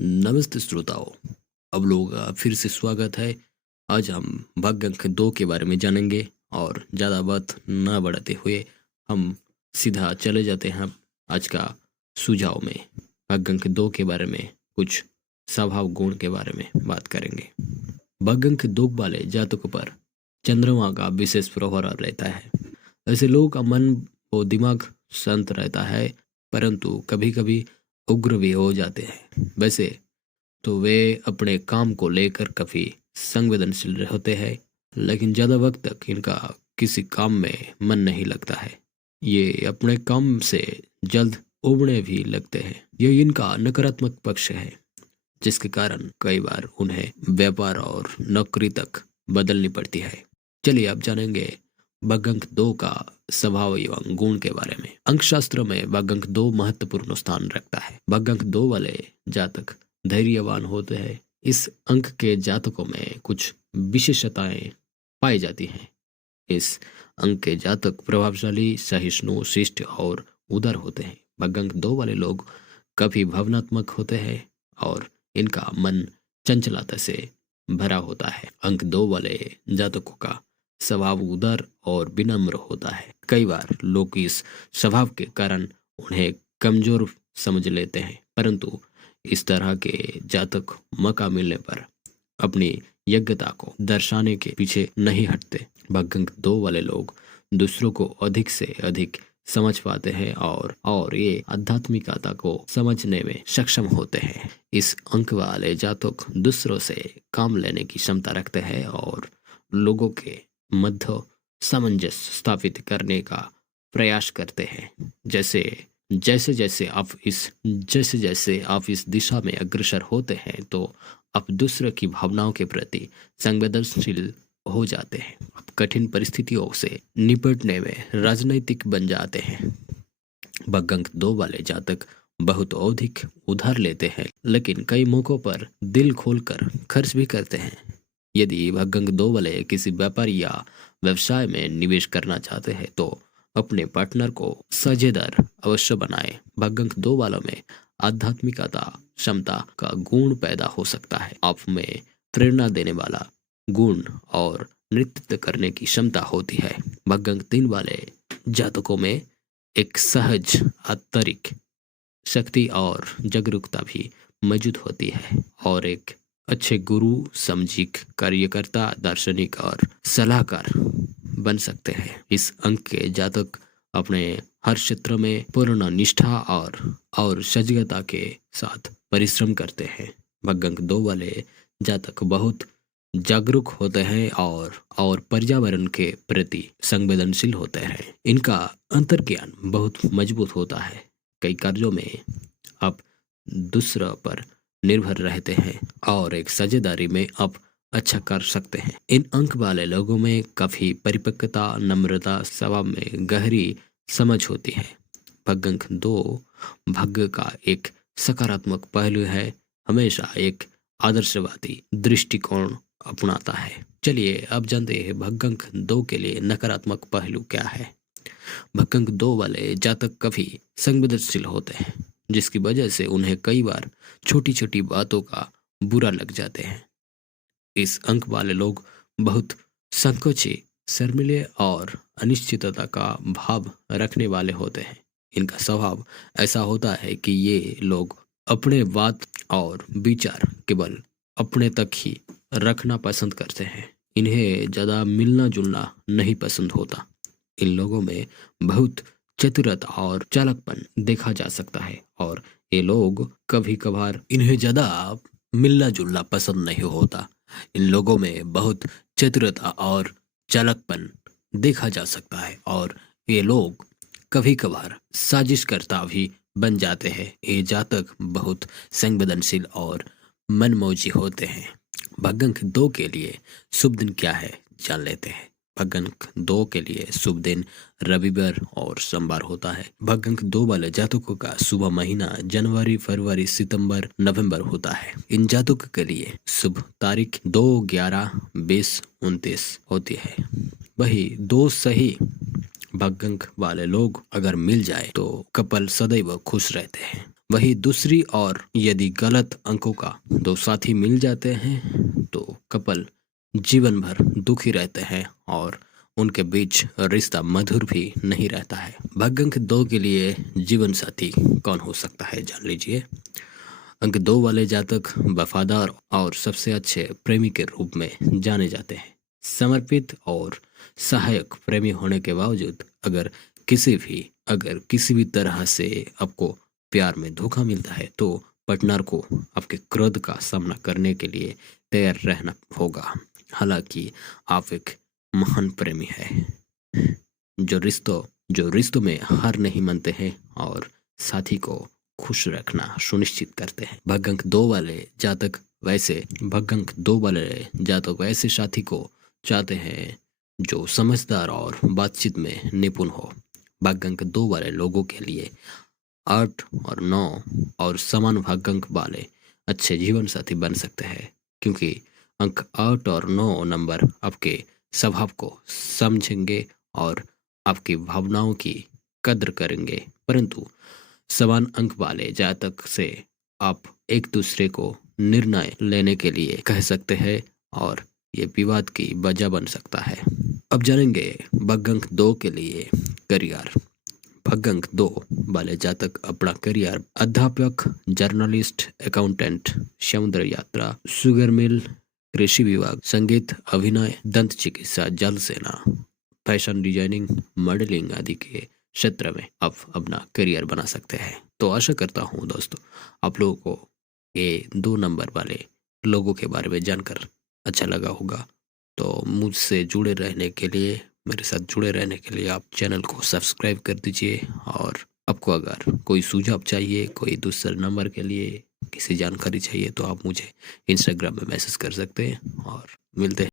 नमस्ते श्रोताओं। अब लोगों का फिर से स्वागत है। आज हम भाग्य अंक 2 के बारे में जानेंगे और ज़्यादा बात ना बढ़ाते हुए हम सीधा चले जाते हैं आज का सुझाव में। भाग्य अंक 2 के बारे में कुछ स्वभाव गुण के बारे में बात करेंगे। भाग्य अंक 2 वाले जातकों पर चंद्रमा का विशेष प्रभाव रहता है। ऐसे लोगों का मन और दिमाग शांत रहता है, परंतु कभी कभी उग्र भी हो जाते हैं। वैसे तो वे अपने काम को लेकर काफी संवेदनशील होते हैं, लेकिन ज्यादा वक्त तक इनका किसी काम में मन नहीं लगता है। ये अपने काम से जल्द उबने भी लगते हैं। ये इनका नकारात्मक पक्ष है, जिसके कारण कई बार उन्हें व्यापार और नौकरी तक बदलनी पड़ती है। चलिए अब जानेंगे भाग्यांक 2 का स्वभाव एवं गुण के बारे में। अंकशास्त्र में भाग्यांक 2 महत्वपूर्ण स्थान रखता है। भाग्यांक 2 वाले जातक धैर्यवान होते हैं। इस अंक के जातकों में कुछ विशेषताएं पाई जाती हैं। इस अंक के जातक प्रभावशाली, सहिष्णु, शिष्ट और उदार होते हैं। भाग्यांक 2 वाले लोग काफी भावनात्मक होते हैं और इनका मन चंचलता से भरा होता है। अंक 2 वाले जातकों का स्वभाव उदार और विनम्र होता है। कई बार लोग इस स्वभाव के कारण उन्हें कमजोर समझ लेते हैं, परंतु इस तरह के जातक मौका मिलने पर अपनी योग्यता को दर्शाने के पीछे नहीं हटते। भाग्यांक 2 वाले लोग दूसरों को अधिक से अधिक समझ पाते हैं और ये आध्यात्मिकता को समझने में सक्षम होते हैं। इस अंक वाले जातक दूसरों से काम लेने की क्षमता रखते हैं और लोगों के मध्य सामंजस्य स्थापित करने का प्रयास करते हैं। जैसे जैसे आप इस दिशा में अग्रसर होते हैं, तो आप दूसरे की भावनाओं के प्रति संवेदनशील हो जाते हैं। आप कठिन परिस्थितियों से निपटने में राजनैतिक बन जाते हैं। भाग्यांक 2 वाले जातक बहुत अधिक उधार लेते हैं, लेकिन कई मौकों पर दिल खोलकर खर्च भी करते हैं। यदि भाग्यांक 2 वाले किसी व्यापार या व्यवसाय में निवेश करना चाहते हैं, तो अपने पार्टनर को साझेदार अवश्य बनाएं। भाग्यांक 2 वालों में आध्यात्मिकता क्षमता का गुण पैदा हो सकता है। आप में प्रेरणा देने वाला गुण और नेतृत्व करने की क्षमता होती है। भाग्यांक 3 वाले जातकों में एक सहज आंतरिक शक्ति और जागरूकता भी मौजूद होती है और एक अच्छे गुरु, समझिक, कार्यकर्ता, दार्शनिक और सलाहकार बन सकते हैं। इस अंक के जातक अपने हर क्षेत्र में पूर्ण निष्ठा और सजगता के साथ परिश्रम करते हैं। भाग्यांक 2 वाले जातक बहुत जागरूक होते हैं और पर्यावरण के प्रति संवेदनशील होते हैं। इनका अंतर्ज्ञान बहुत मजबूत होता है। कई कार्यों में आप दूसरों पर निर्भर रहते हैं और एक साझेदारी में आप अच्छा कर सकते हैं। इन अंक वाले लोगों में काफी परिपक्वता, नम्रता, स्वभाव में गहरी समझ होती है। भाग्यांक 2 भाग्य का एक सकारात्मक पहलू है। हमेशा एक आदर्शवादी दृष्टिकोण अपनाता है। चलिए अब जानते हैं भाग्यांक 2 के लिए नकारात्मक पहलू क्या है। भाग्यांक 2 वाले जातक काफी संवेदनशील होते हैं, जिसकी वजह से उन्हें कई बार छोटी छोटी बातों का बुरा लग जाते हैं। इस अंक वाले लोग बहुत संकोची, शर्मीले और अनिश्चितता का भाव रखने वाले होते हैं। इनका स्वभाव ऐसा होता है कि ये लोग अपने बात और विचार केवल अपने तक ही रखना पसंद करते हैं। इन्हें ज़्यादा मिलना जुलना नहीं पसंद होता। इन लोगों में बहुत चतुरता और चालाकपन देखा जा सकता है और ये लोग कभी कभार इन्हें ज़्यादा मिलना जुलना पसंद नहीं होता। इन लोगों में बहुत चतुरता और चालाकपन देखा जा सकता है और ये लोग कभी कभार साजिशकर्ता भी बन जाते हैं। ये जातक बहुत संवेदनशील और मनमौजी होते हैं। भाग्यांक 2 के लिए शुभ दिन क्या है, जान लेते हैं। भाग्यांक 2 के लिए शुभ दिन रविवार और सोमवार होता है। भाग्यांक 2 वाले जातकों का शुभ महीना जनवरी, फरवरी, सितंबर, नवंबर होता है। इन जातकों के लिए शुभ तारीख 2, 11, 20, 29 होती है। वही 2 सही भाग्यांक वाले लोग अगर मिल जाए तो कपल सदैव खुश रहते हैं। वही दूसरी ओर यदि गलत अंकों का दो साथी मिल जाते हैं तो कपल जीवन भर दुखी रहते हैं और उनके बीच रिश्ता मधुर भी नहीं रहता है। भाग्य अंक 2 के लिए जीवन साथी कौन हो सकता है, जान लीजिए। अंक 2 वाले जातक वफादार और सबसे अच्छे प्रेमी के रूप में जाने जाते हैं। समर्पित और सहायक प्रेमी होने के बावजूद अगर किसी भी तरह से आपको प्यार में धोखा मिलता है तो पार्टनर को आपके क्रोध का सामना करने के लिए तैयार रहना होगा। हालांकि आप एक महान प्रेमी हैं जो रिश्तों में हार नहीं मानते हैं और साथी को खुश रखना सुनिश्चित करते हैं। भाग्यांक 2 वाले जातक वैसे साथी को चाहते हैं जो समझदार और बातचीत में निपुण हो। भाग्यांक 2 वाले लोगों के लिए 8 और 9 और समान भाग्यांक वाले अच्छे जीवन साथी बन सकते हैं, क्योंकि अंक 8 और 9 नंबर आपके स्वभाव को समझेंगे और आपकी भावनाओं की कद्र करेंगे। परंतु समान अंक वाले जातक से आप एक दूसरे को निर्णय लेने के लिए कह सकते हैं और ये विवाद की वजह बन सकता है। अब जानेंगे भाग्यांक 2 के लिए करियर। भाग्यांक 2 वाले जातक अपना करियर अध्यापक, जर्नलिस्ट, अकाउंटेंट, समुद्र यात्रा, शुगर मिल, कृषि विभाग, संगीत, अभिनय, दंत चिकित्सा, जल सेना, फैशन डिजाइनिंग, मॉडलिंग आदि के क्षेत्र में आप अपना करियर बना सकते हैं। तो आशा करता हूँ दोस्तों आप लोगों को ये 2 नंबर वाले लोगों के बारे में जानकर अच्छा लगा होगा। तो मुझसे जुड़े रहने के लिए, मेरे साथ जुड़े रहने के लिए आप चैनल को सब्सक्राइब कर दीजिए। और आपको अगर कोई सुझाव चाहिए, कोई दूसरे नंबर के लिए किसी जानकारी चाहिए तो आप मुझे इंस्टाग्राम में मैसेज कर सकते हैं और मिलते हैं।